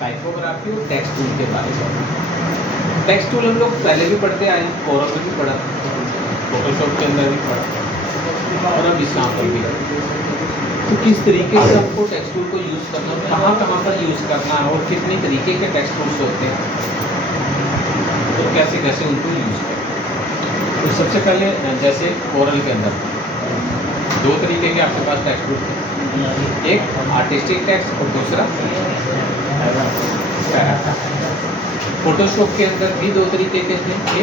Typography और text tool के बारे में। टेक्स्ट टूल हम लोग पहले भी पढ़ते आए हैं, कोरल में भी पढ़ा, फोटोशॉप के अंदर भी पढ़ा और अब इस यहाँ पर भी। तो किस तरीके से हमको टेक्स्ट टूल को यूज़ करना है, कहाँ कहाँ पर यूज़ करना है और कितने तरीके के टेक्स्ट टूल्स होते हैं, तो कैसे कैसे उनको यूज़ करें। तो सबसे पहले जैसे कोरल के अंदर 2 तरीके के आपके पास टेक्स्ट टूल थे, एक आर्टिस्टिक टेक्स्ट और दूसरा पैरा। फोटोशॉप के अंदर भी 2 तरीके के थे,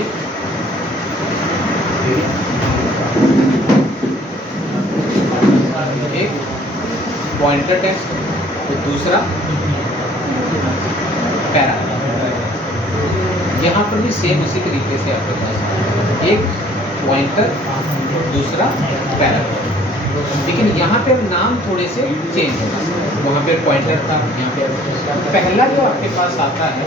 एक पॉइंटर टेक्स्ट और दूसरा पैरा। यहाँ पर भी सेम उसी तरीके से आपके पास एक पॉइंटर दूसरा पैरा, लेकिन यहाँ पे नाम थोड़े से चेंज होगा। वहाँ पे पॉइंटर था, यहाँ पे पहला जो आपके पास आता है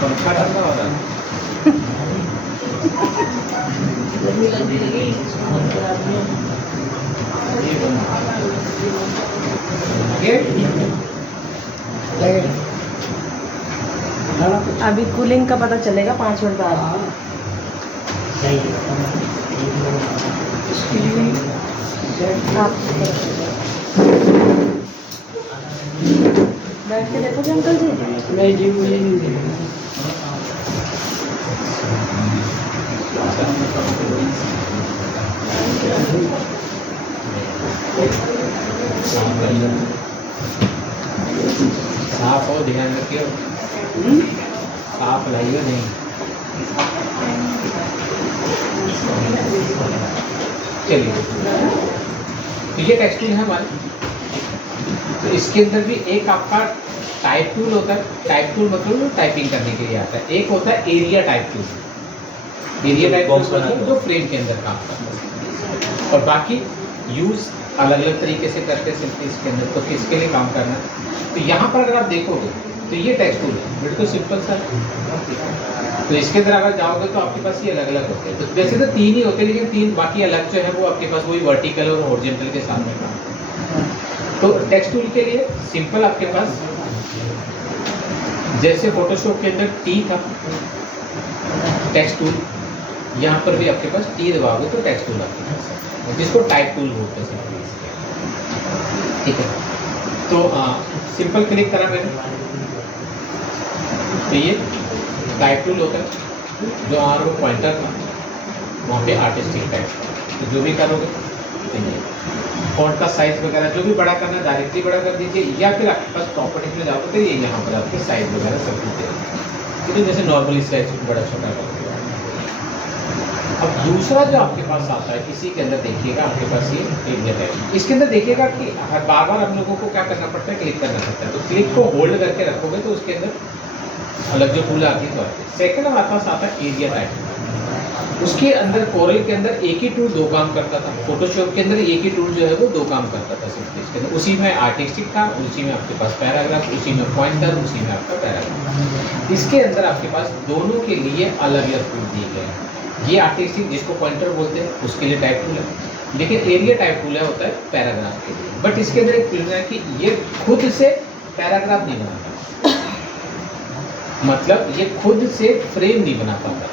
पंखा ठंडा हो रहा है। अभी कूलिंग का पता चलेगा 5 मिनट बाद। आप बैठ के देखोगे अंकल जी? नहीं जी, मुझे नहीं देना। साफ हो, ध्यान रखियो, साफ लाइए नहीं। चलिए, तो ये टेक्स्ट टूल है हमारे। तो इसके अंदर भी एक आपका टाइप टूल होता है। टाइप टूल मतलब टाइपिंग करने के लिए आता है। एक होता है area type tool. Area type tool मतलब जो फ्रेम के अंदर काम करता है, और बाकी यूज़ अलग अलग तरीके से करते हैं सिंपली इसके अंदर। तो किसके लिए काम करना है, तो यहाँ पर अगर आप देखोगे तो ये टेक्स्ट टूल है, बिल्कुल सिंपल सा। तो इसके अंदर अगर जाओगे तो आपके पास ये अलग अलग होते हैं। तो वैसे तो 3 ही होते हैं, लेकिन 3 बाकी अलग जो है वो आपके पास वही वर्टिकल और हॉरिजॉन्टल के साथ में काम। तो टेक्स्ट टूल के लिए सिंपल आपके पास जैसे फोटोशॉप के अंदर टी था टेक्स्ट टूल, यहाँ पर भी आपके पास टी दबाओगे तो टेक्स्ट टूल आपके पास है, जिसको टाइप टूल बोलते हैं। ठीक है, तो सिंपल क्लिक करा मैंने, तो ये टाइप टूल होता है। जो हमारा वो पॉइंटर था वहाँ पे आर्टिस्टिक टाइप, तो जो भी करोगे फॉन्ट का साइज वगैरह जो भी बड़ा करना डायरेक्टली बड़ा कर दीजिए, या फिर आपके पास प्रॉपर्टीज में जाओगे तो ये यहाँ पर आपके साइज वगैरह सब कुछ है, तो जैसे नॉर्मली साइज बड़ा छोटा कर दिया। अब दूसरा जो आपके पास आता है, इसी के अंदर देखिएगा आपके पास ये एरिया टाइप। इसके अंदर देखिएगा कि हर बार बार हम लोगों को क्या करना पड़ता है, क्लिक करना पड़ता है। तो क्लिक को होल्ड करके रखोगे तो उसके अंदर अलग जो टूल आती है तो आती है। सेकेंड हमारे पास आता है एरिया टाइप। उसके अंदर कोरल के अंदर एक ही टूल 2 काम करता था। फोटोशॉप के अंदर एक ही टूल जो है वो 2 काम करता था सिर्फ। इसके अंदर उसी में आर्टिस्टिक था, उसी में आपके पास पैराग्राफ, उसी में पॉइंटर, उसी में आपका पैराग्राफ। इसके अंदर आपके पास दोनों के लिए अलग अलग टूल दिए गए हैं। ये आर्टिस्टिक जिसको पॉइंटर बोलते हैं उसके लिए टाइप टूल है, लेकिन एरिया टाइप टूल है होता है पैराग्राफ के लिए। बट इसके अंदर एक टूल है कि ये खुद से पैराग्राफ नहीं बनाता, मतलब ये खुद से फ्रेम नहीं बना पाता।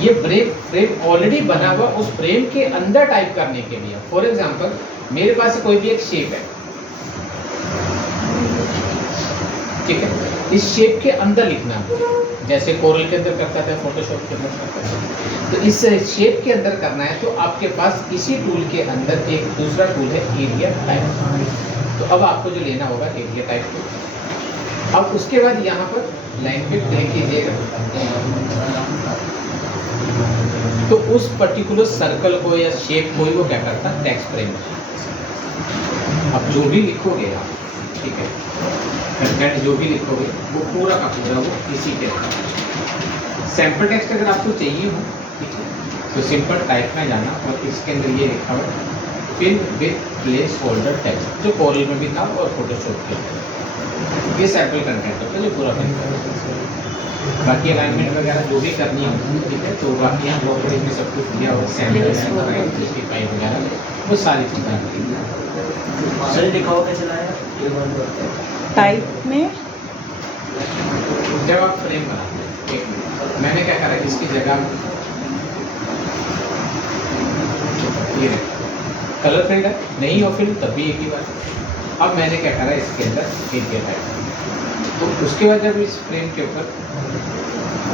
ये फ्रेम ऑलरेडी बना हुआ उस फ्रेम के अंदर टाइप करने के लिए। फॉर एग्जांपल मेरे पास कोई भी एक शेप है, ठीक है, इस शेप के अंदर लिखना है, जैसे कोरल के अंदर करता था, फोटोशॉप के अंदर करता था। तो इस शेप के अंदर करना है तो आपके पास इसी टूल के अंदर एक दूसरा टूल है एरिया टाइप। तो अब आपको जो लेना होगा एरिया टाइप टूल। अब उसके बाद यहाँ पर लाइन पे क्लिक कीजिएगा, तो उस पर्टिकुलर सर्कल को या शेप को ही वो क्या करता है, टेक्स्ट फ्रेम। अब जो भी लिखोगे आप, ठीक है, कंटेंट जो भी लिखोगे वो पूरा का पूरा वो इसी के सैंपल टेक्स्ट अगर आपको चाहिए हो, ठीक है, तो सिंपल टाइप में जाना और इसके अंदर ये लिखा हुआ fill with placeholder text, जो कोरल में भी था और फोटोशॉप के अंदर। ये सैम्पल कंटेंट होता है जो पूरा फिल करता है। बाकी अलाइनमेंट वगैरह जो भी करनी है, ठीक है, तो बाकी यहाँ ब्लॉक में सब कुछ दिया और सैम्पल जस्टिफाई वगैरह वो सारी चीज़ें। सर दिखाओ कैसे लाया टाइप में जब आप फ्रेम बनाते हैं, एक मिनट, मैंने क्या करा इसकी जगह ये कलर फेड है नहीं हो फिर तब भी एक ही बात। अब मैंने क्या करा इसके अंदर एक गेट है, तो उसके बाद जब इस फ्रेम के ऊपर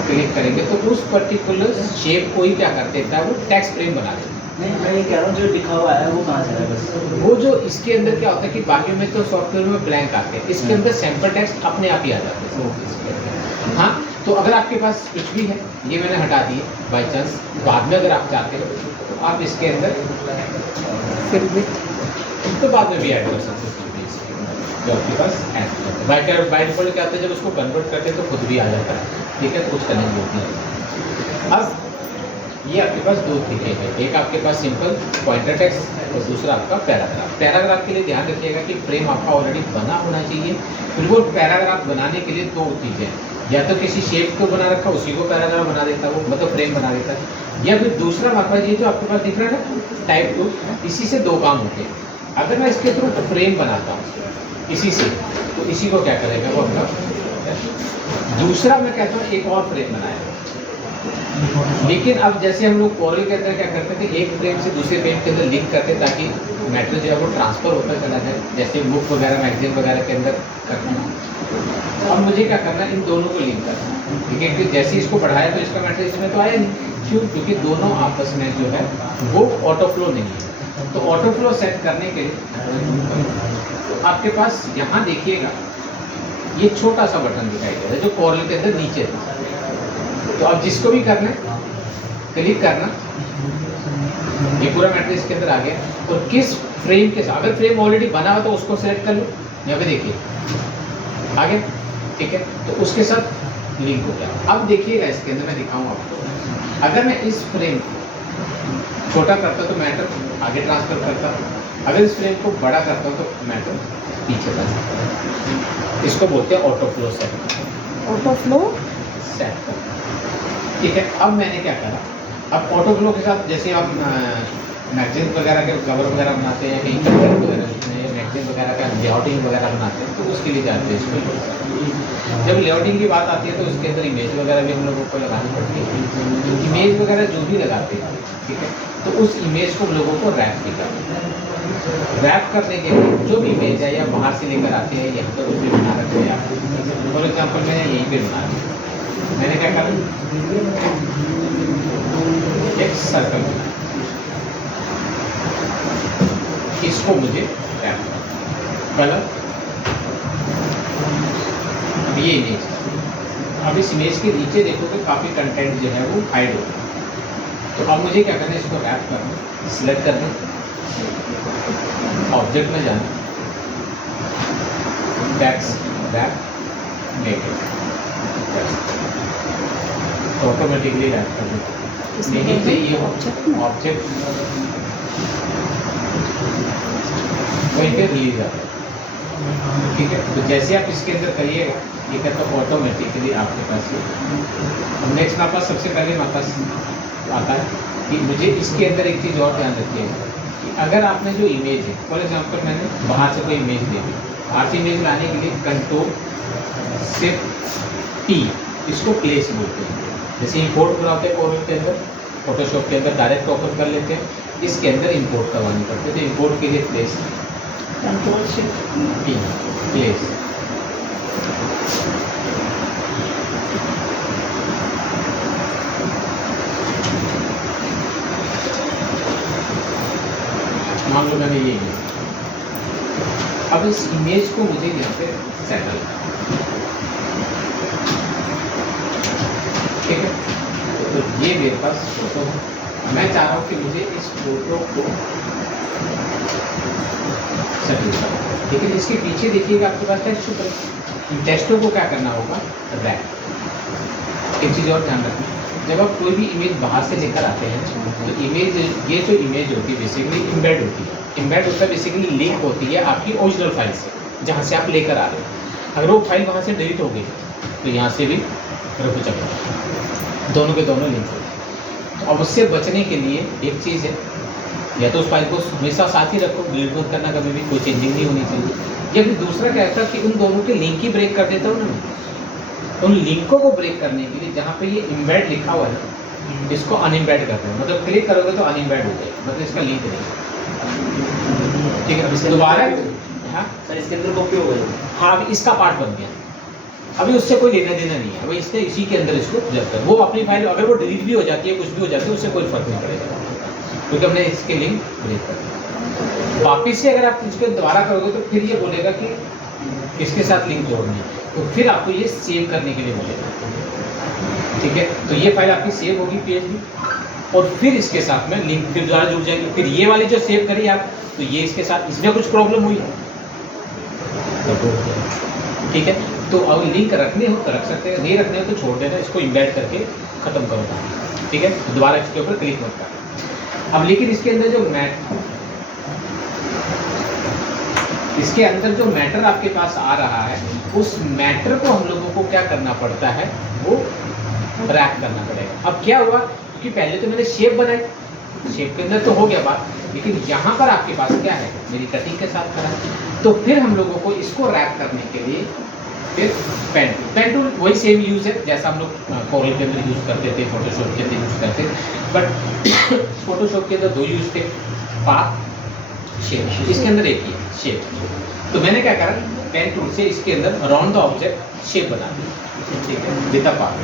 क्लिक करेंगे तो उस पर्टिकुलर शेप को ही क्या कर देता है, वो टेक्स्ट फ्रेम बना देता है। नहीं मैं ये कह रहा हूँ जो लिखा हुआ है वो कहाँ से है बस वो जो इसके अंदर क्या होता है कि बाकी में तो सॉफ्टवेयर में ब्लैंक आते हैं, इसके अंदर सैंपल टेक्स्ट अपने आप ही आ जाते हैं इसके अंदर। हाँ, तो अगर आपके पास कुछ भी है, ये मैंने हटा दिए बाई चांस, बाद में अगर आप चाहते हो तो आप इसके अंदर फिल विथ तो बाद में भी ऐड कर सकते हो जो आपके पास ऐड बाई डिफॉल्ट क्या होता है, जब उसको कन्वर्ट करते हैं तो खुद भी आ जाता है, ठीक है, तो कुछ करने की जरूरत नहीं। अब ये आपके पास दो तरीके हैं, एक आपके पास सिंपल पॉइंटर टेक्स्ट और दूसरा आपका पैराग्राफ। पैराग्राफ के लिए ध्यान रखिएगा कि फ्रेम आपका ऑलरेडी बना होना चाहिए। फिर वो पैराग्राफ बनाने के लिए दो चीज़ें, या तो किसी शेप को बना रखा उसी को पैराग्राफ बना देता है वो, मतलब फ्रेम बना देता है, या फिर दूसरा हमारे पास ये जो आपके पास दिख रहा है ना टाइप टू, इसी से दो काम होते हैं। अगर मैं इसके थ्रू फ्रेम बनाता हूँ इसी से, तो इसी को क्या करेगा वो अपना दूसरा मैं कहता हूँ एक और फ्रेम बनाएगा। लेकिन अब जैसे हम लोग कोरल के अंदर क्या करते थे, एक फ्रेम से दूसरे फ्रेम के अंदर लिंक करते ताकि मैटर जो है वो ट्रांसफर होता चला जाए, जैसे बुक वगैरह मैगजीन वगैरह के अंदर करते हैं। अब मुझे क्या करना है, इन दोनों को लिंक करना है, ठीक है, कि जैसे इसको बढ़ाया तो इसका मैटर इसमें तो आया नहीं, क्यों, क्योंकि दोनों आपस में जो है वो ऑटो फ्लो नहीं है। तो ऑटो फ्लो सेट करने के लिए तो आपके पास यहाँ देखिएगा ये छोटा सा बटन दिखाई दे रहा है जो कोरल के अंदर नीचे था। तो अब जिसको भी करना है क्लिक करना, ये पूरा मैट्रिक्स के अंदर आ गया, और किस फ्रेम के साथ, अगर फ्रेम ऑलरेडी बना हुआ तो उसको सेलेक्ट कर लो, यहाँ पे देखिए आ गया, ठीक है, तो उसके साथ लिंक हो गया। अब देखिएगा इसके अंदर मैं दिखाऊंगा आपको, अगर मैं इस फ्रेम को छोटा करता तो मैटर आगे ट्रांसफर करता, अगर इस फ्रेम को बड़ा करता तो मैटर पीछे जाता। इसको बोलते हैं auto flow set. Auto flow set, ठीक है। अब मैंने क्या करा, अब ऑटो फ्लो के साथ जैसे आप मैगजीन वगैरह के कवर वगैरह बनाते हैं, कहीं कंटेंट वगैरह मैगजीन वगैरह का लेआउटिंग वगैरह बनाते हैं, तो उसके लिए जाते हैं इसमें। जब लेआउटिंग की बात आती है तो उसके अंदर इमेज वगैरह भी हम लोगों को लगानी पड़ती है। इमेज वगैरह जो भी लगाते हैं, ठीक है, तो उस इमेज को लोगों को रैप भी करते हैं। रैप करने के लिए जो भी इमेज है या बाहर से लेकर आते हैं, यहाँ पर कुछ भी बना रखते हैं, फॉर एग्जाम्पल मैं यहीं पे बना रहा हूँ, मैंने क्या करा, एक सर्कल बना, इसको मुझे रैप करना, कलर, अब ये इमेज, अब इस इमेज के नीचे देखो तो काफ़ी कंटेंट जो है वो हाइड हो गया। तो अब मुझे क्या करना है, इसको रैप करना, सिलेक्ट करना, ऑब्जेक्ट में जाना, टेक्स्ट रैप नेटिव, तो ऑटोमेटिकली रैप कर देता। नहीं चाहिए ऑब्जेक्ट वहीं पे रिलीज आता है, ठीक है। तो जैसे आप इसके अंदर करिएगा, ये कहता है ऑटोमेटिकली आपके पास ये। अब नेक्स्ट हमारे पास सबसे पहले हमारे पास आता है कि मुझे इसके अंदर एक चीज़ और ध्यान रखिएगा कि अगर आपने जो इमेज है, फॉर एग्जाम्पल मैंने बाहर से कोई इमेज ले ली, बाहर से इमेज लाने के लिए कंट्रोल शिफ्ट P, इसको प्लेस बोलते हैं। जैसे इंपोर्ट कराते हैं कोरल के अंदर, फोटोशॉप के अंदर डायरेक्ट ओपन कर लेते हैं, इसके अंदर इंपोर्ट करवानी पड़ती है, तो इंपोर्ट के लिए place control shift P, place. मान लो मैंने ये इमेज, अब इस इमेज को मुझे यहाँ पे सेटल, ठीक है। तो ये मेरे पास फोटो है, मैं चाह रहा हूँ कि मुझे इस फोटो को सेटल करना, ठीक है। इसके पीछे देखिएगा आपके पास टेक्स्ट ऊपर, इन टेक्स्टों को क्या करना होगा, रैप। एक चीज़ और ध्यान रखना, जब आप कोई भी इमेज बाहर से लेकर आते हैं तो इमेज, ये जो इमेज होती है बेसिकली इम्बेड होती है। इम्बेड होता है बेसिकली लिंक होती है आपकी ओरिजिनल फाइल से, जहाँ से आप लेकर आ रहे हैं। अगर वो फाइल वहाँ से डिलीट हो गई तो यहाँ से भी रफू चक्कर, दोनों के दोनों लिंक होते हैं। तो अब उससे बचने के लिए एक चीज़ है, या तो उस फाइल को हमेशा साथ ही रखो, डिलीट मत करना कभी भी, कोई चेंजिंग नहीं होनी चाहिए। या फिर दूसरा क्या होता है कि उन दोनों के लिंक ही ब्रेक कर देता हूँ ना, उन लिंकों को ब्रेक करने के लिए जहाँ पे ये इम्बेड लिखा हुआ है ना, इसको अनइम्बेड करते हैं। मतलब क्लिक करोगे तो अनइम्बेड हो जाएगा, मतलब इसका लिंक नहीं। ठीक है, दोबारा हाँ सर इसके अंदर कॉपी हो गई। हाँ, अभी इसका पार्ट बन गया, अभी उससे कोई लेना देना नहीं है। अभी इसने इसी के अंदर इसको जब कर, वो अपनी फाइल अगर वो डिलीट भी हो जाती है, कुछ भी हो जाती है, उससे कोई फर्क नहीं पड़ेगा, क्योंकि हमने इसके लिंक ब्रेक कर दिया। वापिस से अगर आप इसको दोबारा करोगे तो फिर ये बोलेगा कि इसके साथ लिंक जोड़नी है, तो फिर आपको ये सेव करने के लिए बोलेगा। ठीक है, तो ये फाइल आपकी सेव होगी PHP, और फिर इसके साथ में लिंक फिर दोबारा जुड़ जाएगी। फिर ये वाली जो सेव करी आप, तो ये इसके साथ, इसमें कुछ प्रॉब्लम हुई है ठीक है, तो अब लिंक रखने हो तो रख सकते हैं, नहीं रखने हो तो छोड़ देना, इसको इम्बेड करके ख़त्म करो। ठीक है, तो दोबारा इसके ऊपर क्लिक मत करना। अब लेकिन इसके अंदर जो मैटर आपके पास आ रहा है, उस मैटर को हम लोगों को क्या करना पड़ता है, वो रैप करना पड़ेगा। अब क्या हुआ, क्योंकि पहले तो मैंने शेप बनाई, शेप के अंदर तो हो गया बात, लेकिन यहाँ पर आपके पास क्या है, मेरी कटिंग के साथ करा, तो फिर हम लोगों को इसको रैप करने के लिए फिर पेन टूल वही सेम यूज़ है जैसा हम लोग कोरल के अंदर यूज़ करते थे, फोटोशॉप के अंदर यूज़ करते थे, बट फोटोशॉप के अंदर 2 यूज़ थे, पाथ, शेप। इसके अंदर एक ही है, शेप। तो मैंने क्या करा, पेन टूल से इसके अंदर अराउंड द ऑब्जेक्ट शेप बना दी। ठीक है, with the path.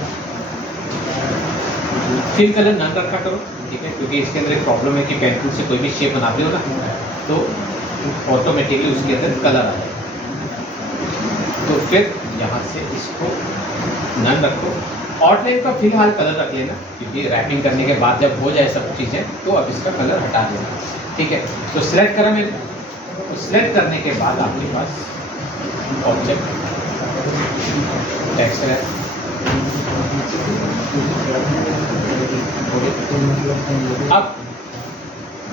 Fill colour none रखा करो, ठीक है, क्योंकि इसके अंदर एक प्रॉब्लम है कि पेन टूल से कोई भी शेप बनाते हो ना, तो ऑटोमेटिकली उसके अंदर कलर आ जाए। तो फिर यहाँ से इसको नन रखो। आउटलाइन का फिलहाल कलर रख लेना, क्योंकि रैपिंग करने के बाद जब हो जाए सब चीज़ें तो अब इसका कलर हटा देना। ठीक है, तो सिलेक्ट करा मैंने, तो सिलेक्ट करने के बाद आपके पास ऑब्जेक्ट टेक्स्ट है, अब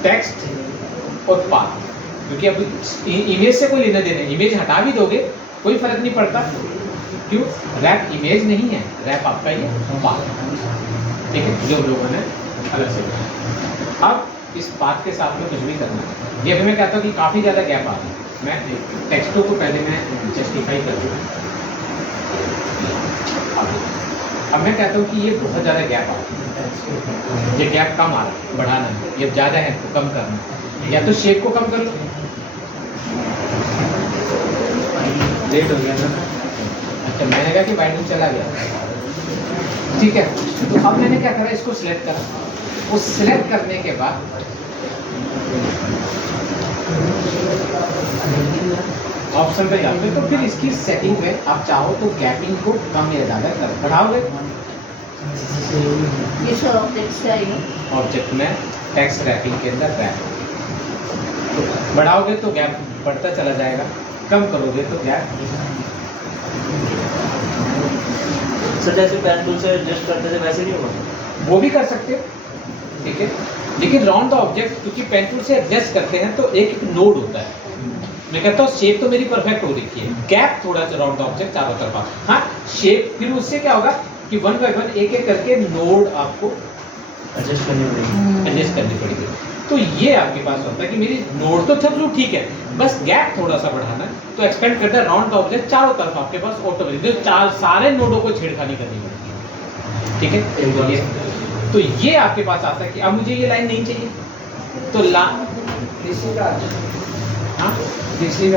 टेक्स्ट और पाथ, क्योंकि अब इमेज से कोई लेना देना, इमेज हटा भी दोगे कोई फर्क नहीं पड़ता, क्यों, रैप इमेज नहीं है, रैप आपका ये पाथ। ठीक है, जो लोगों ने अलग से बनाया। अब इस पाथ के साथ में कुछ भी करना है। ये अभी मैं कहता हूँ कि काफ़ी ज़्यादा गैप आ रहा है, मैं टेक्स्टों को पहले मैं जस्टिफाई कर दूँ। अब मैं कहता हूँ कि ये बहुत ज़्यादा गैप आ रहा है, ये गैप कम आ रहा है, बढ़ाना है, ये ज़्यादा है तो कम करना है, या तो शेप को कम कर लो। लेट हो गया ना, अच्छा मैंने कहा कि बाइंडिंग चला गया। ठीक है, तो अब मैंने क्या करा, इसको सिलेक्ट करा, वो सिलेक्ट करने के बाद ऑप्शन पे जाते तो फिर इसकी सेटिंग में आप चाहो तो गैपिंग को कम या ज़्यादा कर बढ़ाओगे। ये सर ऑब्जेक्ट से आएगा, ऑब्जेक्ट में टेक्स्ट रैपिंग के अंदर रैप तो बढ़ाओगे तो गैप बढ़ता चला जाएगा, कम करोगे तो गैप। सर जैसे पेन टूल से एडजस्ट करते थे वैसे नहीं होगा, वो भी कर सकते हो। ठीक है, लेकिन राउंड द ऑब्जेक्ट क्योंकि पेन टूल से एडजस्ट करते हैं तो एक नोड होता है। मैं कहता हूँ शेप तो मेरी परफेक्ट हो रखी है, गैप थोड़ा सा राउंड द ऑब्जेक्ट चारों तरफा। हाँ शेप, फिर उससे क्या होगा कि 1 बाय 1 एक एक करके नोड आपको एडजस्ट करनी पड़ेगी। तो ये आपके पास होता है कि मेरी नोड तो सब लोग ठीक है, बस गैप थोड़ा सा बढ़ाना है, तो एक्सपेंड करता है राउंड द ऑब्जेक्ट चारों तरफ आपके पास ऑटोमेटिक जो सारे नोडों को छेड़खानी करनी पड़ती है। ठीक है, तो ये आपके पास आता है कि अब मुझे ये लाइन नहीं चाहिए, तो ऋषिराज, हाँ ऋषि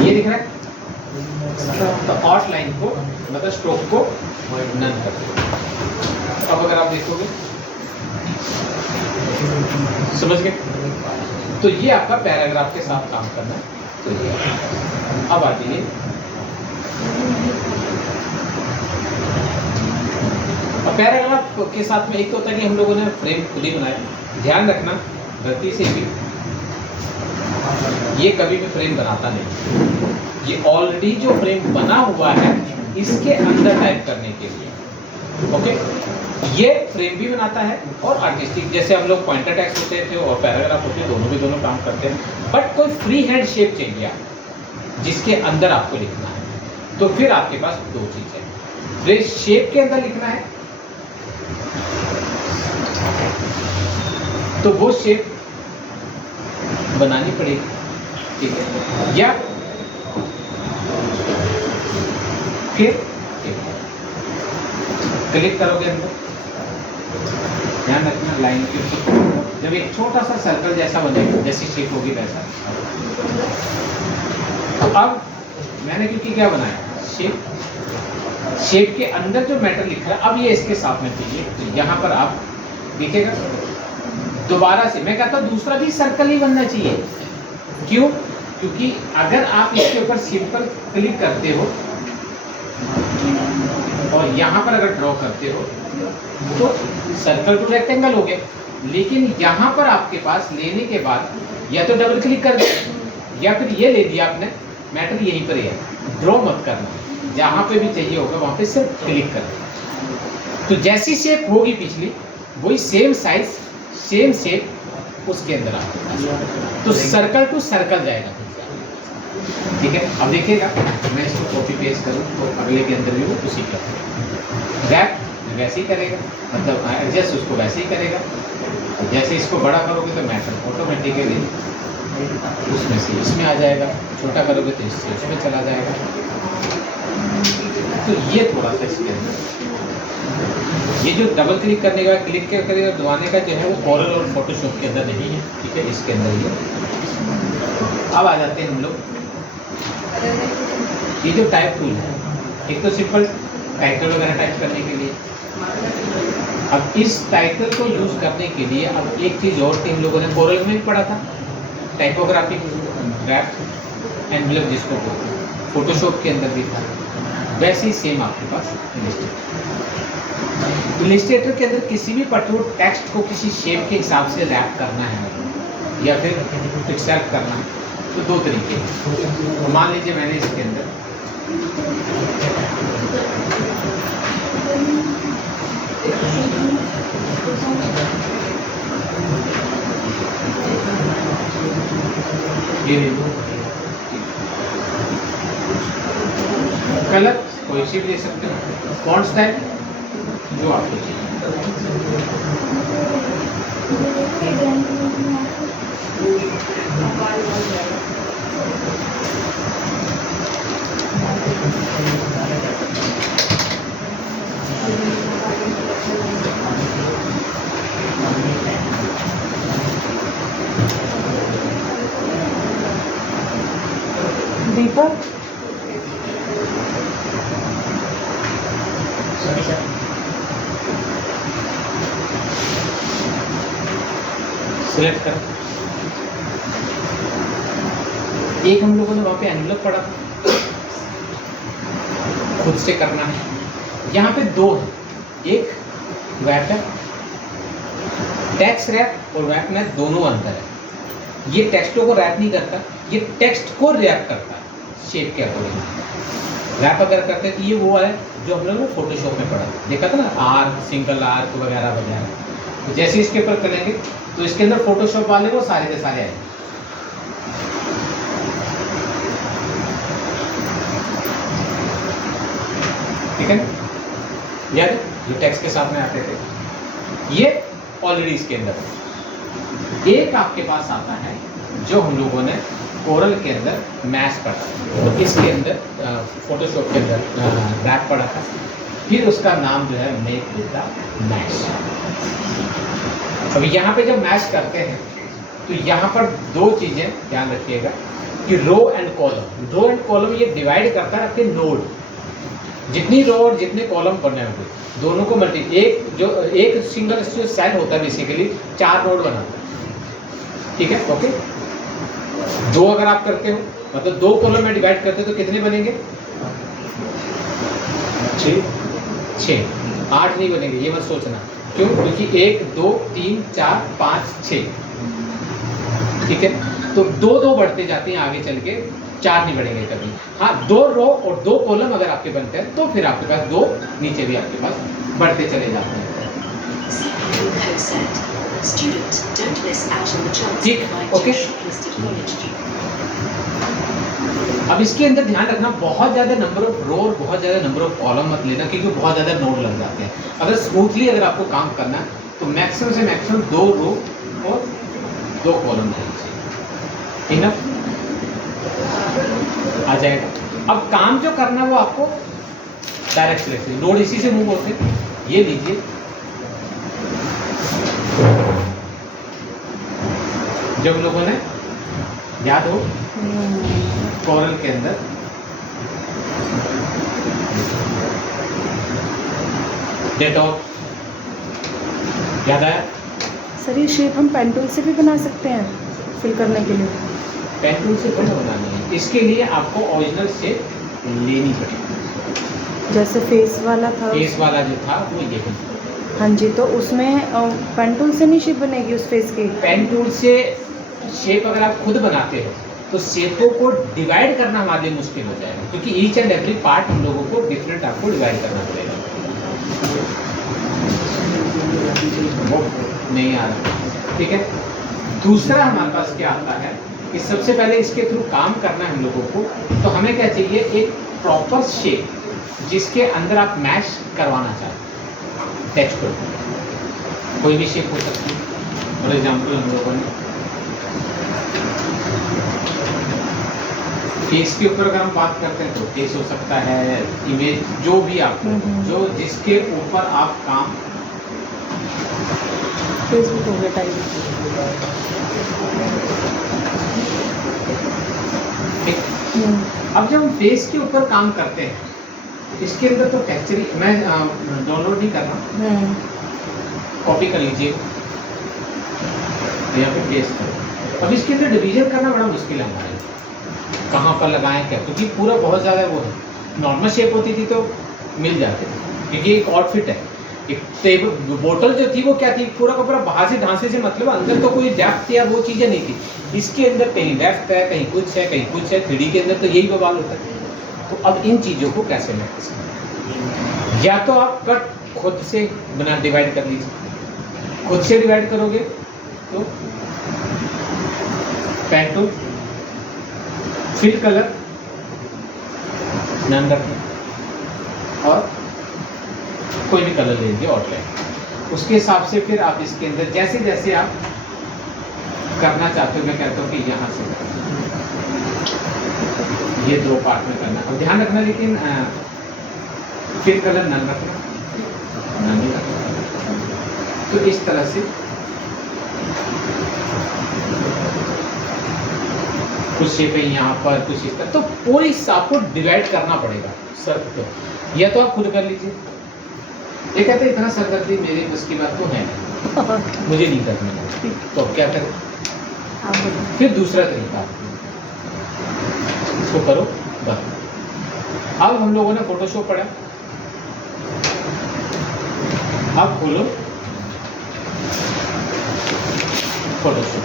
ये दिख रहा है, तो आउटलाइन को मतलब स्ट्रोक को नन कर दो। अब अगर आप देखोगे, समझ गए, तो ये आपका पैराग्राफ के साथ काम करना है। तो ये अब आ जाइए, अब पैराग्राफ के साथ में एक तो होता है कि हम लोगों ने फ्रेम खुद ही बनाया, ध्यान रखना गलती से भी ये कभी भी फ्रेम बनाता नहीं, ये ऑलरेडी जो फ्रेम बना हुआ है इसके अंदर टाइप करने के लिए। ओके, ये फ्रेम भी बनाता है और आर्टिस्टिक, जैसे हम लोग पॉइंटर टेक्स्ट होते थे और पैराग्राफ होते हैं, दोनों काम करते हैं। बट कोई फ्री हैंड शेप चाहिए आपको जिसके अंदर आपको लिखना है, तो फिर आपके पास दो चीज़ है। फ्री शेप के अंदर लिखना है तो वो शेप बनानी पड़ेगी, ठीक है, या फिर क्लिक करोगे अंदर, ध्यान रखना लाइन के ऊपर जब एक छोटा सा सर्कल जैसा बनेगा, जैसी शेप होगी वैसा। तो अब मैंने क्योंकि क्या बनाया, शेप के अंदर जो मैटर लिखा है, अब ये इसके साथ में चाहिए, तो यहाँ पर आप देखिएगा दोबारा से मैं कहता हूँ दूसरा भी सर्कल ही बनना चाहिए। क्यों? क्योंकि अगर आप इसके ऊपर सिंपल क्लिक करते हो और यहाँ पर अगर ड्रॉ करते हो तो सर्कल टू रेक्टेंगल हो गया, लेकिन यहाँ पर आपके पास लेने के बाद या तो डबल क्लिक कर दिया या फिर ये ले लिया आपने, मैटर यहीं पर है, ड्रॉ मत करना, जहाँ पे भी चाहिए होगा वहाँ पे सिर्फ क्लिक करना। तो जैसी शेप होगी पिछली वही सेम साइज सेम शेप उसके अंदर आपके, तो सर्कल टू सर्कल जाएगा, ठीक है। अब देखिएगा मैं इसको कॉपी पेस्ट करूँ तो अगले के अंदर भी वो उसी का रैप वैसे ही करेगा, मतलब एडजस्ट उसको वैसे ही करेगा। जैसे इसको बड़ा करोगे तो मैटर ऑटोमेटिकली उसमें से इसमें आ जाएगा, छोटा करोगे तो इससे उसमें चला जाएगा। तो ये थोड़ा सा इसके अंदर ये जो डबल क्लिक करने का क्लिक के करेगा दबाने का जो है वो कॉरल और फोटोशॉप के अंदर नहीं है, ठीक है, इसके अंदर ही है। अब आ जाते हैं हम लोग, ये जो टाइप टूल है, एक तो सिंपल टाइटल वगैरह टाइप करने के लिए। अब इस टाइटल को यूज़ करने के लिए अब एक चीज़ और थी, इन लोगों ने कोरल में भी पढ़ा था, टाइपोग्राफी ड्राफ्ट एनवेलप जिसको फोटोशॉप के अंदर भी था, वैसे ही सेम आपके पास इलिस्ट्रेटर के अंदर किसी भी पर्टिकुलर टेक्स्ट को किसी शेप के हिसाब से रैप करना है या फिर फिक्सर करना है, तो दो तरीके हैं। मान लीजिए मैंने इसके अंदर ये कलर कोई सी भी ले सकते हो, फॉन्ट स्टाइल जो आपको चाहिए। दीपक सिलेक्ट कर, एक हम लोगों ने वहाँ पे एनवेलप पढ़ा था, खुद से करना है। यहाँ पे दो है, एक वैप है, टेक्स्ट रैप और वैप में दोनों अंतर है। ये टेक्स्टों को रैप नहीं करता, ये टेक्स्ट को रैप करता है शेप के अकॉर्डिंग। रैप अगर करते हैं तो ये वो है जो हम लोगों ने फोटोशॉप में पढ़ा देखा था ना, आर्क, सिंगल आर्क वगैरह वगैरह। तो जैसे इसके ऊपर करेंगे तो इसके अंदर फोटोशॉप वाले वो सारे के सारे आएंगे। ठीक है, यार जो टेक्स्ट के साथ में आते थे ये ऑलरेडी इसके अंदर। एक आपके पास आता है जो हम लोगों ने कोरल के अंदर मैश पढ़ा, तो इसके अंदर फोटोशॉप के अंदर रैप पढ़ा था, फिर उसका नाम जो है मेक विद द मैश। अब यहाँ पे जब मैश करते हैं तो यहाँ पर दो चीज़ें ध्यान रखिएगा कि row and column. Row and column ये डिवाइड करता है आपके नोड, जितनी रो और जितने कॉलम पढ़ने होंगे दोनों को मल्टी, एक सिंगल सेल होता है बेसिकली 4 नोड बनाता है, ठीक है। ओके, 2 अगर आप करते हो मतलब 2 कॉलम में डिवाइड करते हो तो कितने बनेंगे? 6। 8 नहीं बनेंगे, ये मत सोचना। क्यों? क्योंकि 1 2 3 4 5 6, ठीक है। तो 2-2 बढ़ते जाते हैं आगे चल के, 4 नहीं बढ़ेंगे कभी। हाँ, 2 रो और 2 कॉलम अगर आपके बनते हैं तो फिर आपके पास 2 नीचे भी आपके पास बढ़ते चले जाते हैं। CPU co-set. Student, don't miss out on the chance ठीक, to apply okay. to shortlisted college students. अब इसके अंदर ध्यान रखना, बहुत ज़्यादा नंबर ऑफ रो और बहुत ज़्यादा नंबर ऑफ कॉलम मत लेना, क्योंकि बहुत ज़्यादा नोड लग जाते हैं। अगर स्मूथली अगर आपको काम करना है तो मैक्सिमम से मैक्सिमम 2 रो और 2 कॉलम होनी चाहिए, इनफ आ जाएगा। अब काम जो करना है वो आपको डायरेक्ट सिलेक्शन, नोड इसी से मूव होते हैं। ये लीजिए, जब लोगों ने याद हो कॉरल के अंदर डेटॉल याद आया? सर ये शेप हम पेन टूल से भी बना सकते हैं फिल करने के लिए? पेन टूल से थोड़ा बनानी है, इसके लिए आपको ओरिजिनल शेप लेनी पड़ेगी। जैसे फेस वाला था, फेस वाला जो था वो ये है। हाँ जी, तो उसमें पेन टूल से नहीं शेप बनेगी उस फेस की? पेन टूल से शेप अगर आप खुद बनाते हो तो शेपों को डिवाइड करना हमारे लिए मुश्किल हो जाएगा, क्योंकि ईच एंड एवरी पार्ट हम लोगों को डिफरेंट आपको डिवाइड करना पड़ेगा। वो नहीं आ रहा, ठीक है। दूसरा हमारे पास क्या आता है कि सबसे पहले इसके थ्रू काम करना है हम लोगों को, तो हमें क्या चाहिए, एक प्रॉपर शेप जिसके अंदर आप मैच करवाना चाहते हैं। टेक्सचर कोई भी शेप हो सकती है। फॉर एग्जाम्पल हम लोगों ने फेस के ऊपर अगर हम बात करते हैं तो फेस हो सकता है, इमेज जो भी आपको, जो जिसके ऊपर आप काम, फेसबुक हो गया टाइप। ठीक। अब जब हम फेस के ऊपर काम करते हैं, इसके अंदर तो टेक्सचर मैं डाउनलोड नहीं कर रहा, कॉपी कर लीजिए, यहाँ पे पेस्ट करो। अब इसके अंदर डिवीजन करना बड़ा मुश्किल है हमारे, कहाँ पर लगाएं क्या, क्योंकि पूरा बहुत ज़्यादा वो है। नॉर्मल शेप होती थी तो मिल जाते थे, क्योंकि एक आउटफिट है। एक टेबल बोतल जो थी वो क्या थी, पूरा का पूरा बाहर से ढांचे से मतलब, अंदर तो कोई डेप्थ या वो चीज़ें नहीं थी। इसके अंदर कहीं डेप्थ है, कहीं कुछ है, कहीं कुछ है। 3D के अंदर तो यही बवाल होता है। तो अब इन चीज़ों को कैसे मैनेज करें? या तो आप कट खुद से बना डिवाइड कर लीजिए, खुद से डिवाइड करोगे तो पेन टूल, फिल कलर नाम रखें और कोई भी कलर ले लीजिए आउटलाइन, उसके हिसाब से फिर आप इसके अंदर जैसे जैसे आप करना चाहते हो, मैं कहता हूँ कि यहाँ से ये 2 पार्ट में करना। और ध्यान रखना लेकिन फिर कलर नन रखना, नन नहीं रखना। तो इस तरह से कुछ शेपें यहाँ पर, कुछ इस तरह, तो पूरी आपको डिवाइड करना पड़ेगा सर को। या तो आप खुद कर लीजिए, ये कहते हैं इतना सरदर्दी मेरे बस की बात तो है नहीं, मुझे नहीं करना, तो अब क्या करें? फिर दूसरा तरीका, इसको करो बस। अब हम लोगों ने फोटोशॉप पढ़ा, अब खोलो फोटोशॉप।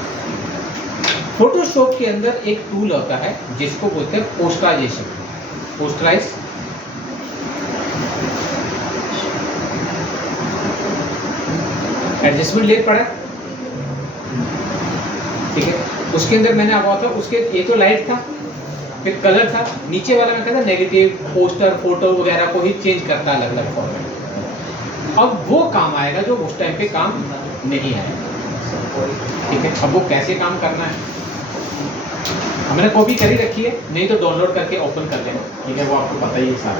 फोटोशॉप के अंदर एक टूल होता है जिसको बोलते हैं पोस्टराइजेशन, पोस्टराइज। एडजस्टमेंट लेयर पड़ा, ठीक है। उसके अंदर मैंने अब था, उसके ये तो लाइट था, फिर कलर था, नीचे वाला मैं कहता नेगेटिव, पोस्टर, फोटो वगैरह को ही चेंज करता अलग अलग फॉर्मेट। अब वो काम आएगा जो उस टाइम पे काम नहीं आएगा, ठीक है। अब वो कैसे काम करना है, हमने कॉपी करी रखी है, नहीं तो डाउनलोड करके ओपन कर लेना, ठीक है। वो आपको पता ही है सारा।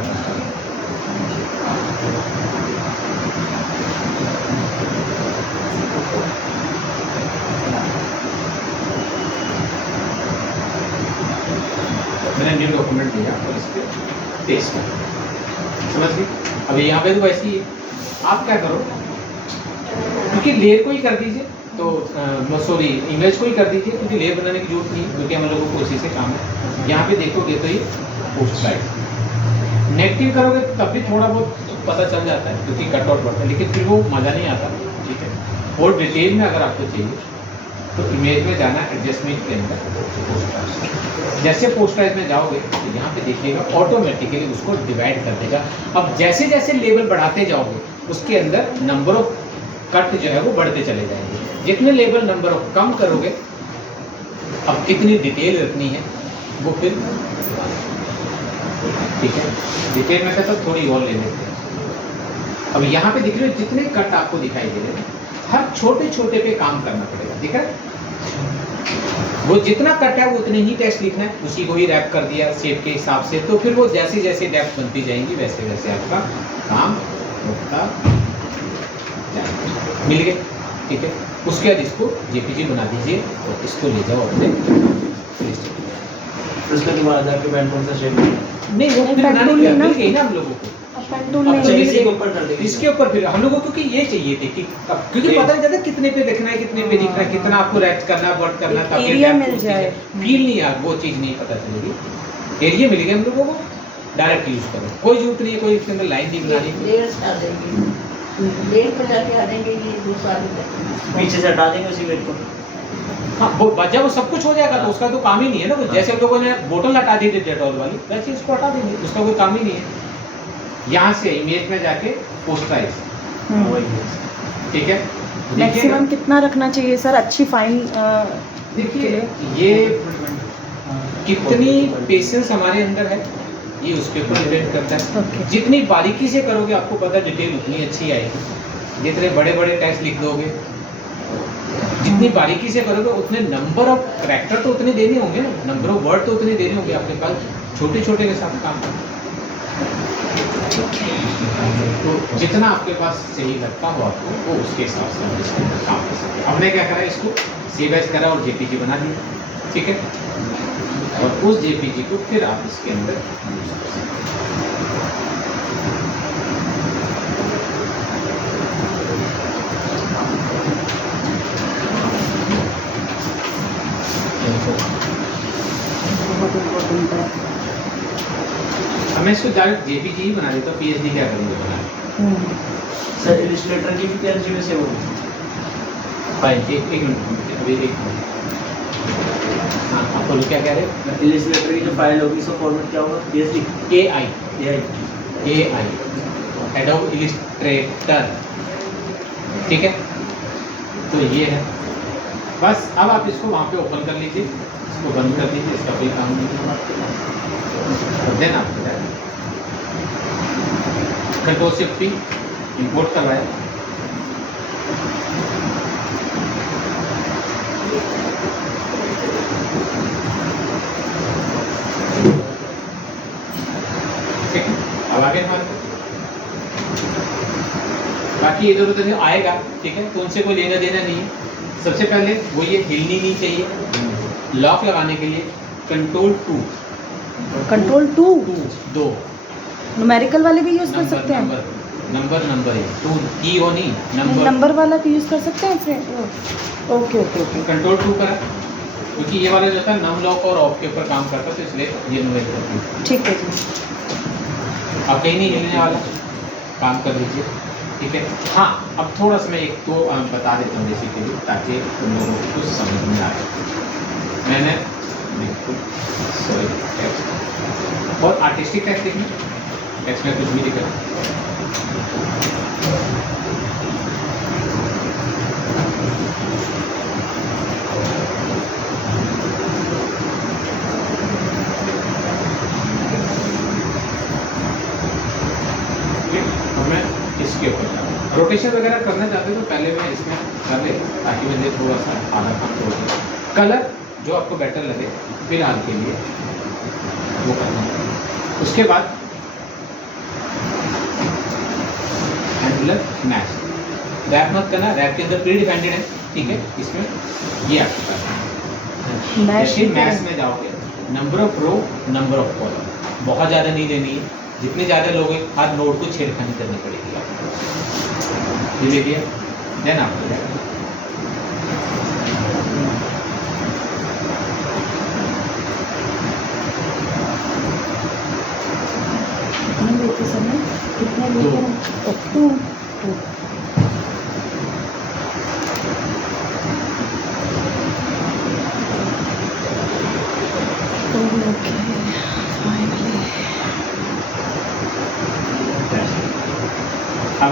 मैंने न्यू डॉक्यूमेंट दिया और इस पर पेस्ट कर, समझ गए। अभी यहाँ पे तो वैसे ही आप क्या करो, क्योंकि लेयर को ही कर दीजिए, तो सॉरी इमेज को ही कर दीजिए, क्योंकि लेयर बनाने की जरूरत नहीं है, क्योंकि हम लोगों को उसी से काम है। यहाँ पे देखोगे तो ये पोस्ट साइड नेगेटिव करोगे तब भी थोड़ा बहुत पता चल जाता है, क्योंकि कट आउट बढ़ता है, लेकिन फिर वो मज़ा नहीं आता, ठीक है। और डिटेल में अगर आपको चाहिए तो इमेज में जाना, एडजस्टमेंट के अंदर पोस्टराइज। जैसे पोस्टराइज में जाओगे तो यहाँ पे देखिएगा ऑटोमेटिकली उसको डिवाइड कर देगा। अब जैसे जैसे लेवल बढ़ाते जाओगे उसके अंदर नंबर ऑफ कट जो है वो बढ़ते चले जाएंगे। जितने लेवल नंबर ऑफ कम करोगे, अब कितनी डिटेल रखनी है वो फिर ठीक है, डिटेल में तो थोड़ी और ले लेते हैं। अब यहाँ पे दिख रहे हो जितने कट आपको दिखाई दे रहे हैं, हर छोटे छोटे पे काम करना पड़ेगा। ठीक है, वो जितना कट है वो उतने ही टेक्स्ट लिखना है, उसी को ही रैप कर दिया शेप के हिसाब से। तो फिर वो जैसे जैसे डेप्थ बनती जाएंगी वैसे वैसे आपका काम होता जाएगा। मिल गए? ठीक है, उसके बाद इसको जेपीजी बना दीजिए और इसको ले जाओ अपने उसके बाद आपके पेन कौन सा शेप नहीं वो फिर बनाने के मिल गई ना हम लोगों को। पेन टूल अब नहीं चलिए इसी के ऊपर कर देंगे। इसके ऊपर फिर हम लोगों को क्योंकि ये चाहिए थे कि क्योंकि पता नहीं चलता कितने पे देखना है, कितने पे दिखना है, कितना आपको रैप करना है, वर्ड करना है, एरिया मिल जाए। फील नहीं आ, वो चीज़ नहीं पता चलेगी। एरिया मिल गया हम लोगों को, डायरेक्ट यूज करो, कोई जरूरत नहीं है कोई इसके अंदर लाइन नहीं बनानी। लेयर्स डाल देंगे, लेयर पे जाके आ देंगे ये दूसरा पीछे से हटा देंगे उसी वेट को। हाँ वो जब वो सब कुछ हो जाएगा तो उसका तो काम ही नहीं है ना। वो जैसे हम लोगों ने बोतल हटा दी थी डेटॉल वाली, वैसे उसको हटा देंगे, उसका कोई काम ही नहीं है। यहाँ से इमेज में जाके पोस्टराइज, ठीक है। मैक्सिमम कितना रखना चाहिए सर अच्छी फाइन देखिए ये कितनी पेशेंस हमारे अंदर है ये उसके ऊपर डिपेंड करता है। Okay. जितनी बारीकी से करोगे आपको पता डिटेल उतनी अच्छी आएगी। जितने बड़े बड़े टेक्स्ट लिख दोगे, जितनी बारीकी से करोगे उतने नंबर ऑफ कैरेक्टर तो उतने देने होंगे ना, नंबर ऑफ वर्ड तो उतने देने होंगे आपके पास, छोटे छोटे के साथ काम करना। तो जितना आपके पास सही लगता हो आपको वो उसके हिसाब से हम इसके अंदर काम कर सकते हैं। हमने क्या करा, इसको सेव एज करा और जेपीजी बना दिया, ठीक है। और उस जेपीजी को फिर आप इसके अंदर यूज कर सकते बहुत इम्पोर्टेंट है। हैं। मैं इसको डायरेक्ट जेपीजी ही बना देता हूँ, पीएचडी क्या करेंगे बना। सर इलस्ट्रेटर की भी PNG में सेव होगी। फाइल एक मिनट अभी एक मिनट। हाँ आप बोलो क्या कह रहे हैं। इलस्ट्रेटर की जो फाइल होगी उसका फॉर्मेट क्या होगा? PSD AI एडोब इलस्ट्रेटर, ठीक है। तो ये है बस। अब आप इसको वहाँ पे ओपन कर लीजिए, इसको बंद कर दीजिए, इसका कोई काम नहीं है आपके। देन आप Ctrl+Shift+P इंपोर्ट करवाया, ठीक है। अब आगे हमारे पास बाकी इधर उधर से आएगा, ठीक है, तो उनसे कोई लेना देना नहीं है। सबसे पहले वो ये हिलनी नहीं चाहिए। लॉक लगाने के लिए Ctrl+2 2 न्यूमेरिकल वाले भी यूज कर सकते हैं। नंबर है 2 की हो नहीं नंबर वाला भी यूज कर सकते हैं इसमें। Okay okay okay. Ctrl+2 करा, क्योंकि ये वाला जो था नम लॉक और ऑफ के ऊपर काम करता है, तो इसलिए ये न्यूमेरिकल। ठीक है जी। अब कहीं नहीं हिलने वाला, काम कर लीजिए, ठीक है। हाँ अब थोड़ा सा मैं एक दो बता देता हूँ बेसिकली, ताकि तुम लोगों को कुछ समझ में आए। मैंने बिल्कुल सॉरी टेक्स्ट और आर्टिस्टिक टेक्स्ट देखना, टेक्स्ट में कुछ भी दिख रहा इसके ऊपर रोटेशन वगैरह करना चाहते हो तो पहले मैं इसमें कर ले, ताकि मुझे थोड़ा सा आधा काम छोड़ दे। कलर जो आपको बेटर लगे फिलहाल के लिए वो करना है। उसके बाद हैंडलर मैच, रैप मत करना, रैप के अंदर प्री डिपेंडेंट है, ठीक है। इसमें ये आपके पास है। जैसे मैच में जाओगे, number of row, number of column बहुत ज़्यादा नहीं देनी है। जितने ज़्यादा लोगे हर नोड को छेड़खानी करनी पड़ेगी आपको। ये ले लिया, देन आपको कितना दो। टू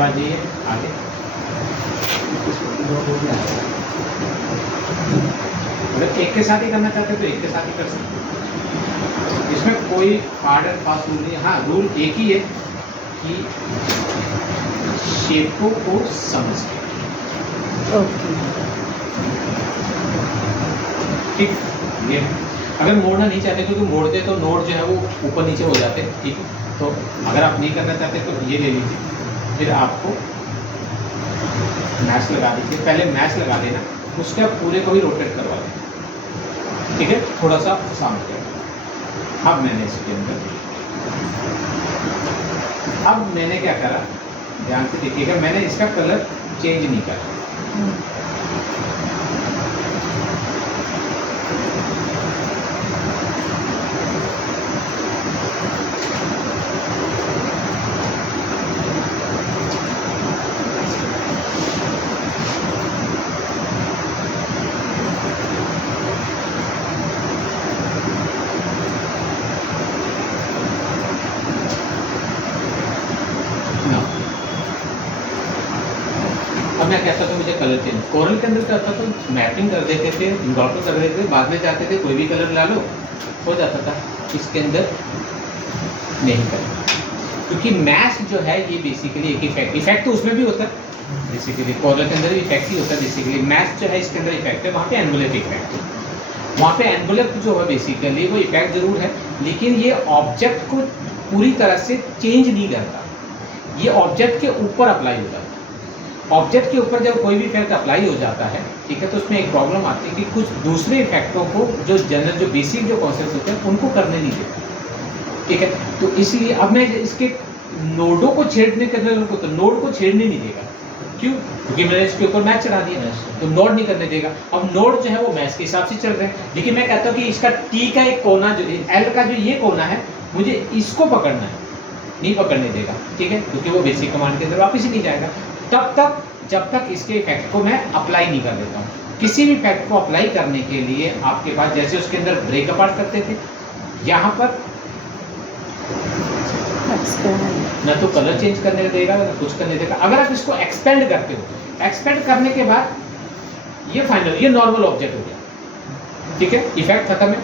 आ जाइए आगे। अगर एक के साथ ही करना चाहते तो एक के साथ ही कर सकते हैं, इसमें कोई हार्ड एंड फास्ट रूल नहीं है। हाँ, रूल एक ही है कि शेपों को समझ के, ओके। ठीक। ये अगर मोड़ना नहीं चाहते, क्योंकि मोड़ते तो नोड जो है वो ऊपर नीचे हो जाते हैं, ठीक है। तो अगर आप नहीं करना चाहते तो ये ले लीजिए, फिर आपको मैश लगा दीजिए। पहले मैश लगा देना, उसके आप पूरे को भी रोटेट करवा दें, ठीक है। थोड़ा सा सामने अब मैंने इसके अंदर, अब मैंने क्या करा, ध्यान से देखिएगा, मैंने इसका कलर चेंज नहीं करा। अब मैं कहता था मुझे कलर चेंज, कोरल के अंदर क्या होता था, मैपिंग कर देते थे, ड्रॉपिंग कर देते थे, बाद में जाते थे कोई भी कलर ला लो, हो जाता था। इसके अंदर नहीं करना, क्योंकि मैश जो है ये बेसिकली एक इफेक्ट तो उसमें भी होता है बेसिकली, कोरल के अंदर भी इफेक्ट ही होता है बेसिकली। मैश जो है इसके अंदर इफेक्ट है, वहाँ पे एनवलप इफेक्ट है, वहाँ पे एनवलप जो है बेसिकली वो इफेक्ट जरूर है, लेकिन ये ऑब्जेक्ट को पूरी तरह से चेंज नहीं करता, ये ऑब्जेक्ट के ऊपर अप्लाई हो जाता है। ऑब्जेक्ट के ऊपर जब कोई भी इफेक्ट अप्लाई हो जाता है, ठीक है, तो उसमें एक प्रॉब्लम आती है कि कुछ दूसरे इफेक्टों को जो जनरल जो बेसिक जो कॉन्सेप्ट होते हैं उनको करने नहीं देते, ठीक है। तो इसलिए अब मैं इसके नोडों को छेड़ने के अंदर उनको, तो नोड को छेड़ने नहीं देगा, क्यों? क्योंकि मैंने इसके ऊपर मैच चढ़ा दिया, तो नोड नहीं करने देगा। अब नोड जो है वो मैच के हिसाब से चल रहे हैं, लेकिन मैं कहता हूँ कि इसका टी का एक कोना जो एल का जो ये कोना है, मुझे इसको पकड़ना है, नहीं पकड़ने देगा, ठीक है, क्योंकि वो बेसिक कमांड के अंदर वापस ही नहीं जाएगा तब तक जब तक इसके इफेक्ट को मैं अप्लाई नहीं कर देता हूँ। किसी भी इफेक्ट को अप्लाई करने के लिए आपके पास, जैसे उसके अंदर ब्रेक अपार्ट करते थे, यहाँ पर ना तो कलर चेंज करने देगा ना कुछ करने देगा। अगर आप इसको एक्सपेंड करते हो, एक्सपेंड करने के बाद ये फाइनल, ये नॉर्मल ऑब्जेक्ट हो गया, ठीक है, इफेक्ट खत्म है।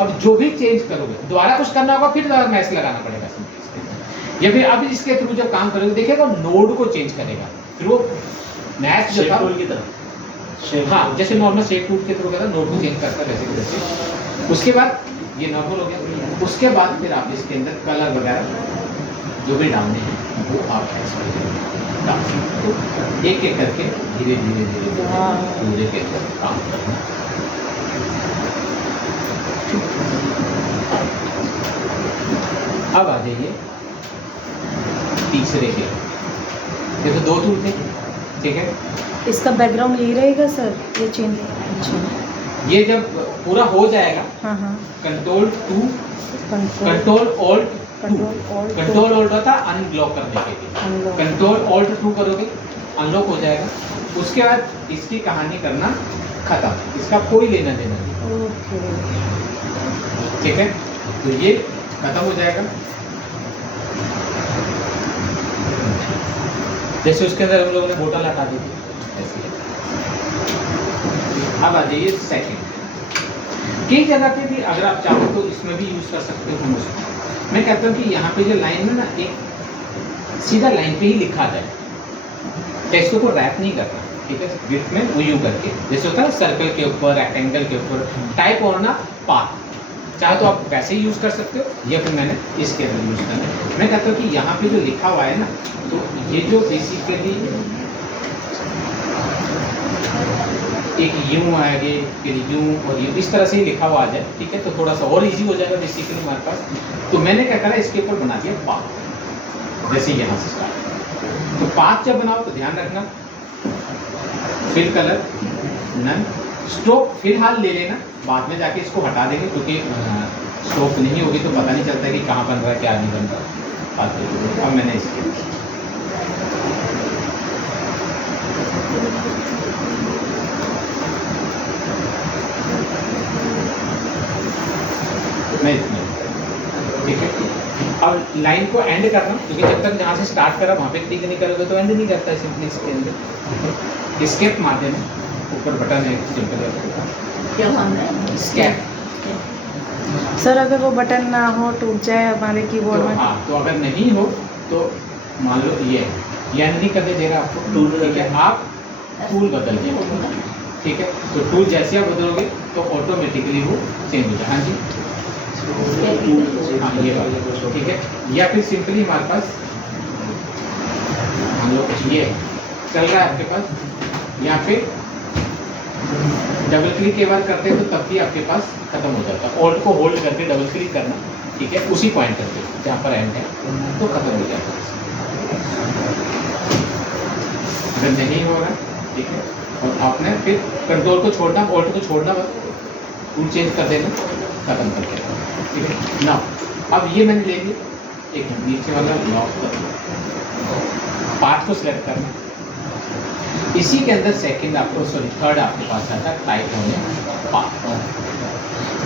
अब जो भी चेंज करोगे, दोबारा कुछ करना होगा, फिर दोबारा मैच लगाना पड़ेगा या फिर अब इसके थ्रू जब काम करोगे देखिएगा नोड को चेंज करेगा, फिर वो मैच जो था की तरह, हाँ, जैसे नॉर्मल शेप टूल के थ्रू करता नोड को चेंज करता है वैसे। उसके बाद ये नॉर्मल हो गया, उसके बाद फिर आप इसके अंदर कलर वगैरह जो भी डालने हैं वो आप डाल सकते हो, एक एक करके धीरे धीरे धीरे पूरे के अंदर काम करना। अब आ जाइए तीसरे के, ये तो 2 टूल थे, ठीक है। इसका बैकग्राउंड यही रहेगा सर, ये चेंज? अच्छा, ये जब पूरा हो जाएगा, हाँ, कंट्रोल ऑल्ट कंट्रोल ऑल्ट होता अनब्लॉक करने के लिए, कंट्रोल ऑल्ट 2 करोगे अनलॉक हो जाएगा। उसके बाद इसकी कहानी करना खत्म, इसका कोई लेना देना नहीं, ठीक है। तो ये खत्म हो जाएगा। जैसे उसके अंदर हम लोगों ने बोतल हटा दी थी, ऐसे। अब आ जाइए सेकंड। कई जगह पे भी अगर आप चाहो तो इसमें भी यूज कर सकते हो उसको। मैं कहता हूँ कि यहाँ पे जो लाइन है ना, एक सीधा लाइन पे ही लिखा जाए, टेक्स्ट को रैप नहीं करना, ठीक है, विड्थ में वो यूं करके, जैसे होता है सर्कल के ऊपर, रेक्टेंगल के ऊपर, टाइप होना पाथ, चाहे तो आप वैसे ही यूज़ कर सकते हो या फिर मैंने इसके अंदर यूज़ करना है। मैं कहता हूँ कि यहाँ पे जो लिखा हुआ है ना, तो ये जो बेसिकली एक यूं आएगा, फिर यूं और यूं, इस तरह से ही लिखा हुआ आ जाए, ठीक है, तो थोड़ा सा और इजी हो जाएगा बेसिकली हमारे पास। तो मैंने क्या करा, इसके ऊपर बना दिया पाथ, जैसे यहाँ से स्टार्ट। तो पाथ जब बनाओ तो ध्यान रखना, फिल कलर नन, स्ट्रोक फिलहाल ले लेना, बाद में जाके इसको हटा देंगे, क्योंकि स्ट्रोक नहीं होगी तो पता नहीं चलता कि कहाँ बन रहा है क्या नहीं बन रहा है। अब मैंने इसके मैं इसमें, ठीक है। अब लाइन को एंड करना, क्योंकि जब तक जहाँ से स्टार्ट करा वहाँ पे टिक नहीं करोगे तो एंड नहीं करता है सिंपली। इसके अंदर एस्केप मार देना, ऊपर बटन है सिंपल क्या मानना है? एस्केप। सर अगर वो बटन ना हो, टूट जाए हमारे कीबोर्ड तो में? हाँ, तो अगर नहीं हो तो मान लो ये एंड नहीं करने दे रहा आपको टूल, ठीक है, आप टूल बदल दिया, ठीक है, तो टूल जैसे आप बदलोगे तो ऑटोमेटिकली वो चेंज हो जाए। हाँ जी, हाँ ये बात, ठीक है। या फिर सिंपली हमारे पास मान लो ये चल रहा है आपके पास, यहाँ पे डबल क्लिक के बाद करते हैं तो तब भी आपके पास खत्म हो जाता है। ऑल्ट को होल्ड करके डबल क्लिक करना, ठीक है, उसी पॉइंट करके जहाँ पर एंड है तो खत्म हो जाता है। अगर नहीं हो रहा, ठीक है, और आपने फिर कंट्रोल को छोड़ना, ऑल्ट को छोड़ना, बस टूल चेंज कर देना, खत्म कर देना, ठीक है ना। अब ये मैंने ले लिया, एक नीचे वाला लॉक कर, पार्ट को सिलेक्ट करना, इसी के अंदर सेकंड आपको, सॉरी थर्ड आपके पास आता है टाइप होने पाथ।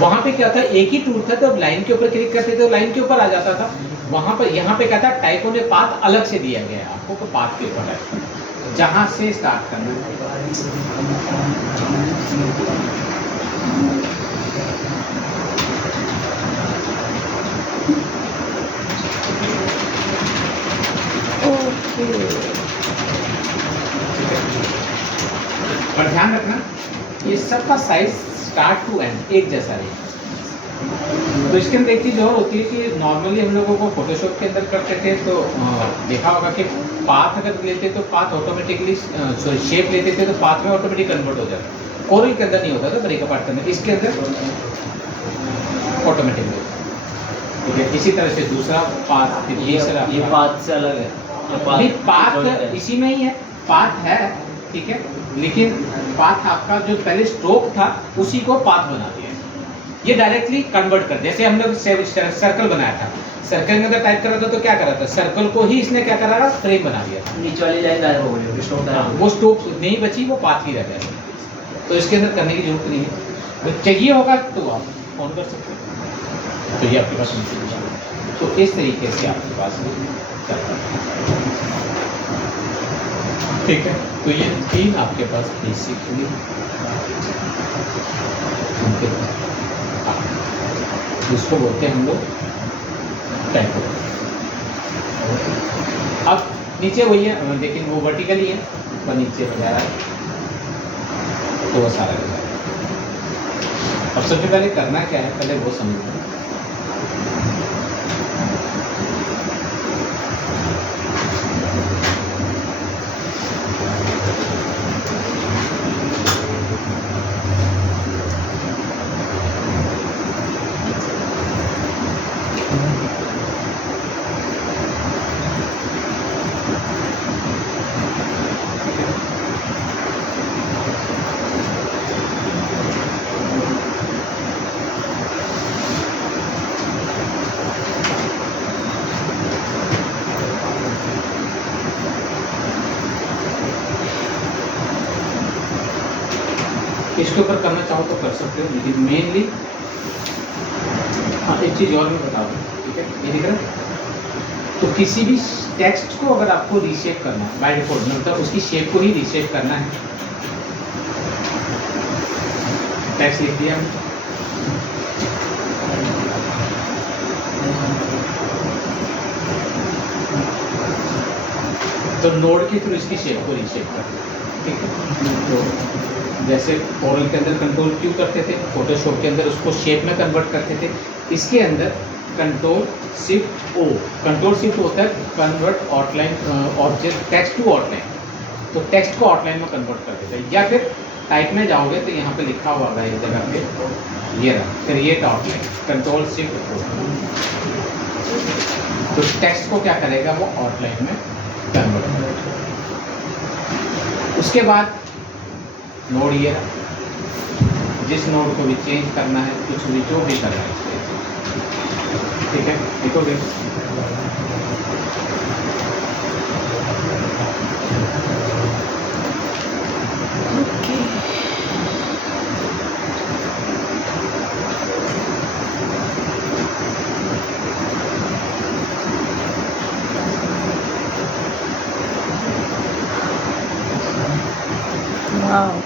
वहाँ पे क्या था, एक ही टूल था, तो अब लाइन के ऊपर क्लिक करते तो लाइन के ऊपर आ जाता था। वहाँ पर यहाँ पे क्या था, टाइप होने पाथ अलग से दिया गया है आपको, तो पाथ के ऊपर है जहाँ से स्टार्ट करना है। और ध्यान रखना ये सबका साइज स्टार्ट टू एंड एक जैसा है। तो इसके अंदर एक चीज़ और होती है कि नॉर्मली हम लोगों को फोटोशॉप के अंदर करते थे तो देखा होगा कि पाथ अगर लेते तो पाथ ऑटोमेटिकली, सॉरी शेप लेते थे तो पाथ में ऑटोमेटिक कन्वर्ट हो जाता। कोरल के अंदर नहीं होता था, ब्रेकअप आर्ट के अंदर, इसके अंदर ऑटोमेटिकली होता है, ठीक है। इसी तरह से दूसरा पाथ, फिर तीसरा, ये पाथ से अलग है, नहीं पाथ इसी में ही है, पाथ है, ठीक है, लेकिन पाथ आपका जो पहले स्ट्रोक था उसी को पाथ बना दिया। ये डायरेक्टली कन्वर्ट कर, जैसे हम लोग सर्कल बनाया था, सर्कल के अंदर टाइप कर रहा था तो क्या कर रहा था, सर्कल को ही इसने क्या करा, फ्रेम बना दिया था। नीचे वाली लाइन गायब हो गई, स्ट्रोक गायब हो गई। वो स्ट्रोक नहीं बची, वो पाथ ही रह गया। तो इसके अंदर करने की जरूरत नहीं है, तो चाहिए होगा तो आप फोन कर सकते हैं। तो ये आपके पास तो इस तरीके से आपके पास करता है, ठीक है। तो ये तीन आपके पास बेसिकली इसको बोलते हैं हम लोग टेम्पो। अब नीचे वही है, लेकिन वो वर्टिकली है, ऊपर नीचे वगैरह तो वो सारा हो जाएगा। अब सबसे पहले करना क्या है, पहले वो समझना। इसके ऊपर करना चाहो तो कर सकते हो, लेकिन मेनली हाँ एक चीज़ और मैं बता दूँ, ठीक है, ये दिख रहा है। तो किसी भी टेक्स्ट को अगर आपको रीशेप करना है बाय डिफॉल्ट, मतलब उसकी शेप को ही रीशेप करना है, टेक्स्ट लिख दिया तो नोड के थ्रू इसकी शेप को रीशेप करना, ठीक है। तो जैसे कोरल के अंदर कंट्रोल क्यों करते थे, फोटोशॉप के अंदर उसको शेप में कन्वर्ट करते थे, इसके अंदर control shift O, control shift होता है convert outline object text to outline, तो टेक्स्ट को आउटलाइन में कन्वर्ट कर देते हैं। या फिर टाइप में जाओगे तो यहाँ पे लिखा हुआ है एक जगह पे, ये रहा क्रिएट आउटलाइन, कंट्रोल शिफ्ट ओ, तो टेक्स्ट को क्या करेगा, वो आउटलाइन में कन्वर्ट करेगा। उसके बाद नोड ये रहा, जिस नोड को भी चेंज करना है, कुछ भी जो भी करना है, ठीक है, लिखोगे वाह